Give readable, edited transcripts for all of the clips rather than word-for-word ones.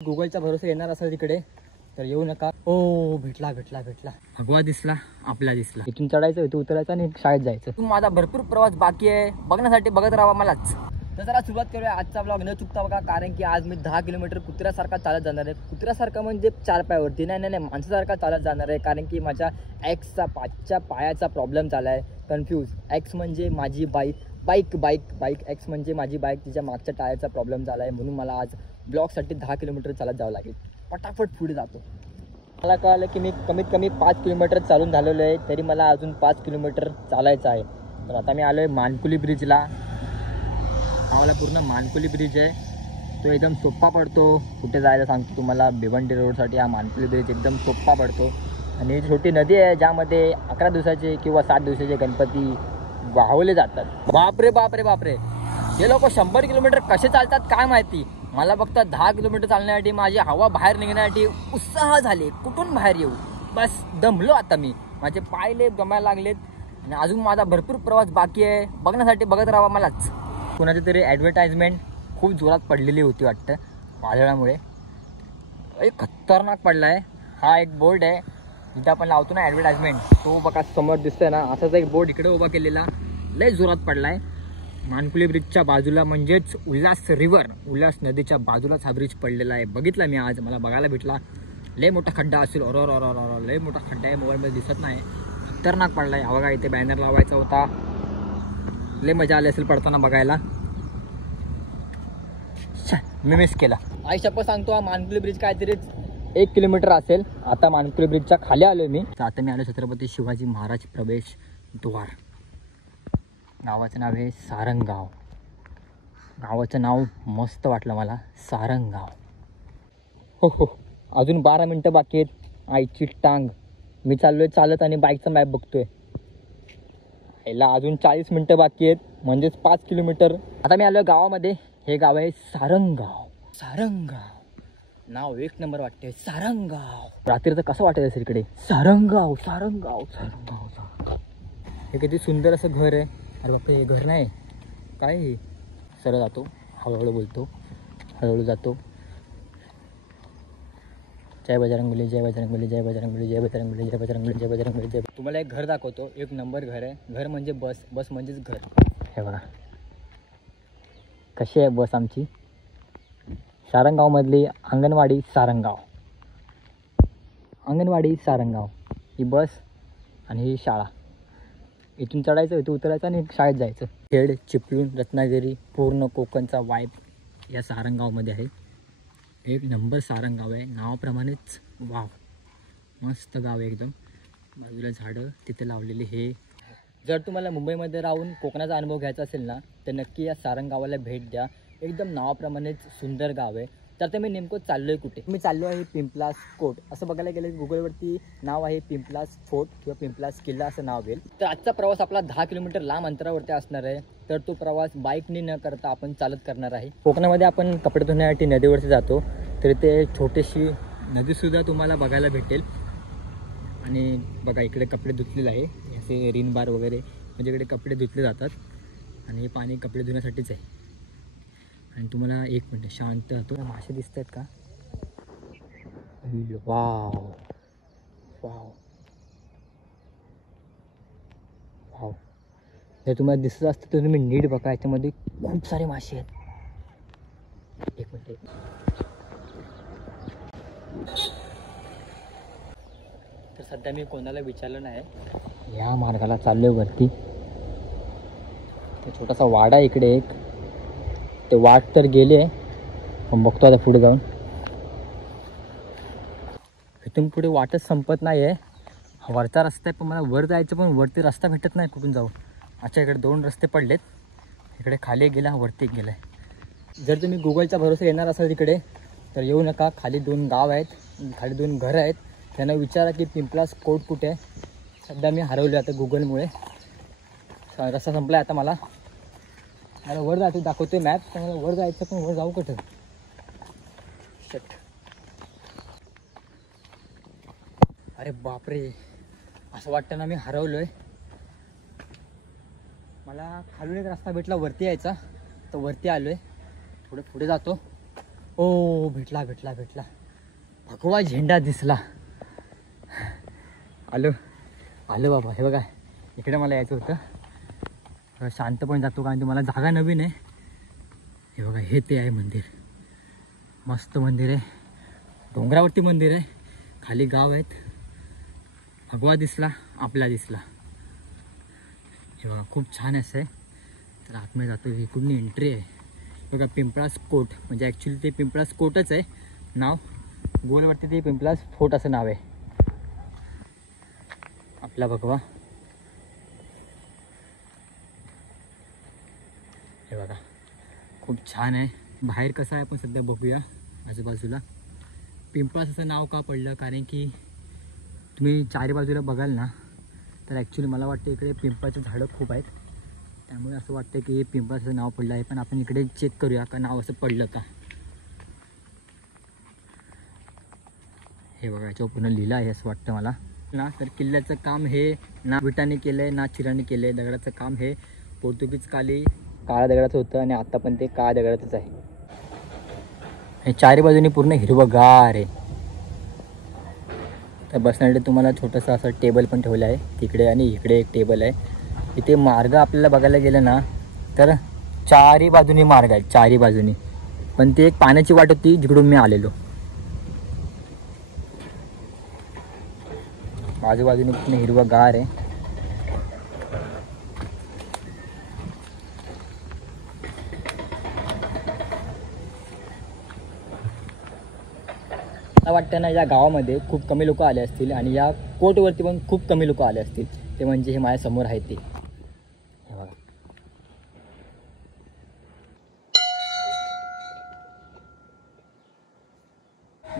गुगलचा भरोसा येणार असेल तिकडे तर येऊ नका. ओ भेटला भेटला भेटला भगवा दिसला, आपला दिसला. इथून चढायचं, इथून उतरायचं आणि शाळेत जायचं. इथून माझा भरपूर प्रवास बाकी आहे, बघण्यासाठी बघत राहा मलाच. तर जरा सुरुवात करूया आजचा ब्लॉग न चुकता बघा, कारण की आज मी 10 किलोमीटर कुत्र्यासारखा चालत जाणार आहे. कुत्र्यासारखा म्हणजे 4 पायावरती, नाही माणसासारखा चालत जाणार आहे. कारण की माझ्या एक्सचा 5च्या पायाचा प्रॉब्लेम झाला आहे. कन्फ्यूज. एक्स म्हणजे माझी बाईक एक्स म्हणजे माझी बाईक, तिच्या मागच्या टायरचा प्रॉब्लेम झाला आहे. म्हणून मला आज ब्लॉगसाठी 10 किलोमीटर चालत जावं लागेल. पटापट पुढे जातो. मला कळालं की मी कमीत कमी 5 किलोमीटर चालून झालेलो आहे, तरी मला अजून 5 किलोमीटर चालायचं आहे. तर आता मी आलो आहे मानकुली ब्रिजला. हा वाला पूर्ण मानकुली ब्रिज आहे, तो एकदम सोप्पा पडतो. कुठे जायला सांगतो तुम्हाला, भिवंडी रोडसाठी हा मानकुली ब्रिज एकदम सोप्पा पडतो. आणि ही छोटी नदी आहे ज्यामध्ये 11 दिवसाचे किंवा 7 दिवसाचे गणपती वाहवले जातात. बापरे बापरे बापरे, हे लोक 100 किलोमीटर कसे चालतात काय माहिती. मला फक्त 10 किलोमीटर चालण्यासाठी माझी हवा बाहेर निघण्यासाठी उत्साह झाले. कुठून बाहेर येऊ, बस दमलो आता मी. माझे पाय लय गमायला लागलेत आणि अजून माझा भरपूर प्रवास बाकी आहे, बघण्यासाठी बघत राहा मलाच. कोणाची तरी ॲडव्हर्टाइजमेंट खूप जोरात पडलेली होती वाटतं वादळामुळे. खतरनाक पडला आहे. हा एक बोर्ड आहे जिथे आपण लावतो ना ॲडव्हर्टाइजमेंट, तो बघा समोर दिसतोय ना, असाच एक बोर्ड इकडे उभा केलेला लय जोरात पडला आहे. मानकुली ब्रिजच्या बाजूला म्हणजेच उल्हास नदीच्या बाजूलाच हा ब्रिज पडलेला आहे. बघितला मी आज, मला बघायला भेटला. लय मोठा खड्डा असेल, लय मोठा खड्डा आहे, मोबाईलमध्ये दिसत नाही. खतरनाक पडला आहे. हवा काय इथे बॅनर लावायचा होता, लय मजा आली असेल पडताना बघायला. मी मिस केला. आई शपथ सांगतो, हा मानकुली ब्रिज काहीतरीच 1 किलोमीटर असेल. आता मानकुली ब्रिजच्या खाली आलोय मी. आता मी आलो छत्रपती शिवाजी महाराज प्रवेश द्वार. गावाचं नाव आहे सारंगगाव. गावाचं नाव मस्त वाटलं मला, सारंगगाव. हो, अजून 12 मिनटं बाकी आहेत. आईची टांग. मी चाललोय चालत आणि बाईकचा मॅप बघतोय. याला अजून 40 मिनटं बाकी आहेत, म्हणजेच 5 किलोमीटर. आता मी आलोय गावामध्ये. हे गाव आहे सारंगगाव. नाव 1 नंबर वाटते, सारंगगाव. रात्रीचं कसं वाटत असेल इकडे. सारंगगाव. हे किती सुंदर असं घर आहे. अरे बापरे, हे घर नाही काय. सरळ जातो, हळूहळू बोलतो, हळूहळू जातो. जय बजरंगबली, जय बजरंगबली, जय बजरंगबली, जय बजरंगबली, जय बजरंगबली, जय बजरंगबली, जय. तुम्हाला एक घर दाखवतो, 1 नंबर घर आहे. घर म्हणजे बस म्हणजेच घर. हे बघा कशी आहे बस आमची. सारंगगावमधली अंगणवाडी सारंगगाव ही बस आणि ही शाळा. इथून चढायचं, इथून उतरायचं आणि शाळेत जायचं. खेड, चिपळूण, रत्नागिरी, पूर्ण कोकणचा वाईब या सारंगगावमध्ये आहे. 1 नंबर सारंगगाव आहे, नावाप्रमाणेच. वाव, मस्त गाव आहे एकदम. बाजूला झाडं तिथे लावलेली. हे जर तुम्हाला मुंबईमध्ये राहून कोकणाचा अनुभव घ्यायचा असेल ना, तर नक्की या सारंगगावाला भेट द्या. एकदम नावाप्रमाणेच सुंदर गाव आहे. तर मी नेमकं चाललो आहे कुठे. मी चाललो आहे पिंपलास कोट. असं बघायला गेलं गुगलवरती नाव आहे पिंपलास फोर्ट किंवा पिंपलास किल्ला असं नाव येईल. तर आजचा प्रवास आपला 10 किलोमीटर लांब अंतरावरती असणार आहे. तर तो प्रवास बाईकने न करता आपण चालत करणार आहे. कोकणामध्ये आपण कपडे धुण्यासाठी नदीवरती जातो, तर ते छोटीशी नदीसुद्धा तुम्हाला बघायला भेटेल. आणि बघा इकडे कपडे धुतलेले आहे, असे रिन बार वगैरे, म्हणजे इकडे कपडे धुतले जातात. आणि हे पाणी कपडे धुण्यासाठीच आहे. आणि तुम्हाला 1 मिनिट शांत राहतो. मासे दिसत आहेत का. वाव, जर तुम्हाला दिसत असतं तर तुम्ही नीट बघा, याच्यामध्ये खूप सारे मासे आहेत. 1 मिनिट. तर सध्या मी कोणाला विचारलं नाही. या मार्गाला चाललोय वरती. ते छोटासा वाडा आहे इकडे एक. ते वाट तर गेले, पण बघतो आता पुढे जाऊन. इथून पुढे वाटच संपत नाही आहे. वरचा रस्ता आहे, पण मला वर जायचं, पण वरती रस्ता भेटत नाही. कुठून जाऊ. अच्छा, इकडे 2 रस्ते पडलेत. इकडे खाली गेला, वरती एक गेला आहे. जर तुम्ही गुगलचा भरोसा येणार असाल तिकडे तर येऊ नका. खाली 2 गाव आहेत, खाली 2 घरं आहेत. त्यांना विचारा की पिंपलास कोट कुठे आहे. सध्या मी हरवले आता गुगलमुळे. रस्ता संपला आता. मला वर जायचं दाखवतोय मॅप, तर मला वर जायचं, पण वर जाऊ कुठं. शट. अरे बापरे, असं वाटतं ना मी हरवलोय. मला खालून एक रस्ता भेटला वरती यायचा, तर वरती आलोय. थोडं पुढे जातो, ओ भेटला भेटला भेटला, भगवा झेंडा दिसला. आलो आलो बाबा. हे बघा इकडे मला यायचं होतं, शांत पण जातो कारण तुम्हाला जागा नवीन आहे. हे बघा हे ते आहे मंदिर, मस्त मंदिर आहे, डोंगरावरती मंदिर आहे, खाली गाव आहेत. भगवा दिसला, आपला दिसला. हे बघा खूप छान असं आहे. तर आतमध्ये जातो, इकडून एंट्री आहे. बघा पिंपळास कोट, म्हणजे ॲक्च्युली ते पिंपळास कोटच आहे नाव, गोलवरती ते पिंपळास फोर्ट असं नाव आहे. आपला भगवा. हे बघा खूप छान आहे. बाहेर कसं आहे आपण सध्या बघूया. आजूबाजूला पिंपळास असं नाव का पडलं, कारण की तुम्ही चारी बाजूला बघाल ना तर ॲक्च्युली मला वाटतं इकडे पिंपळाचे झाडं खूप आहेत, त्यामुळे असं वाटतं की हे पिंपळाचं नाव पडलं आहे. पण आपण इकडे चेक करूया का नाव असं पडलं का. हे बघा याच्यावर पूर्ण लिहिलं आहे असं वाटतं मला ना. तर किल्ल्याचं काम हे ना विटाने केलं आहे ना चिराने केलं आहे. दगडाचं काम हे पोर्तुगीज काली काळ्या दगडाचं होतं आणि आत्ता पण ते काळ्या दगडाचंच आहे. हे चारी बाजूनी पूर्ण हिरवंगार आहे. तर बसण्यासाठी तुम्हाला छोटंसं असं टेबल पण ठेवलं आहे तिकडे, आणि इकडे एक टेबल आहे. इथे मार्ग आपल्याला बघायला गेलं ना तर चारी बाजूनी मार्ग आहे, चारी बाजूनी. पण ती एक पाण्याची वाट होती जिकडून मी आलेलो. आजूबाजूने पूर्ण हिरवंगार आहे. मला वाटतं ना या गावामध्ये खूप कमी लोक आले असतील, आणि या कोटवरती पण खूप कमी लोक आले असतील. ते म्हणजे हे माझ्या समोर आहे ते. हे बघा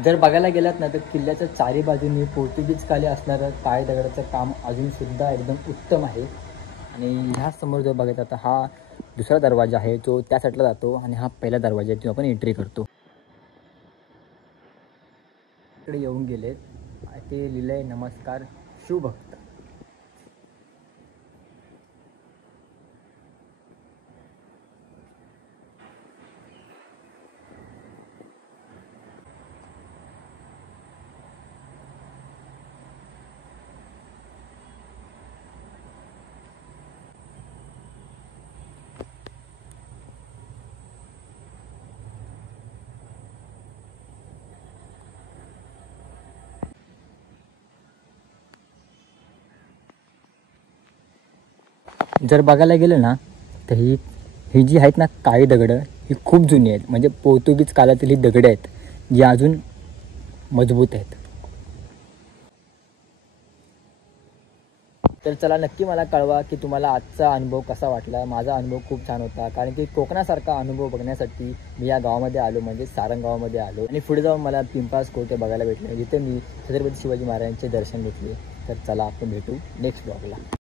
जर बघायला गेलात ना तर किल्ल्याच्या चारी बाजूनी पोर्तुगीज काली असणारं काळे दगडाचं काम अजूनसुद्धा एकदम उत्तम आहे. आणि ह्या समोर जर बघायचा तर हा दुसरा दरवाजा आहे जो त्या साईडला जातो, आणि हा पहिला दरवाजा आहे जो आपण एंट्री करतो. इकडे येऊन गेले ते लिहिलं आहे नमस्कार शिवभक्त. जर बघायला गेलं ना तर ही जी आहेत ना काळी दगडं ही खूप जुनी आहेत, म्हणजे पोर्तुगीज काळातील ही दगडं आहेत जी अजून मजबूत आहेत. तर चला नक्की मला कळवा की तुम्हाला आजचा अनुभव कसा वाटला. माझा अनुभव खूप छान होता, कारण की कोकणासारखा अनुभव बघण्यासाठी मी या गावामध्ये आलो, म्हणजे सारंग गावामध्ये आलो. आणि पुढे जाऊन मला पिंपळास कोटे बघायला भेटले, जिथे मी छत्रपती शिवाजी महाराजांचे दर्शन घेतले. तर चला आपण भेटू नेक्स्ट ब्लॉगला.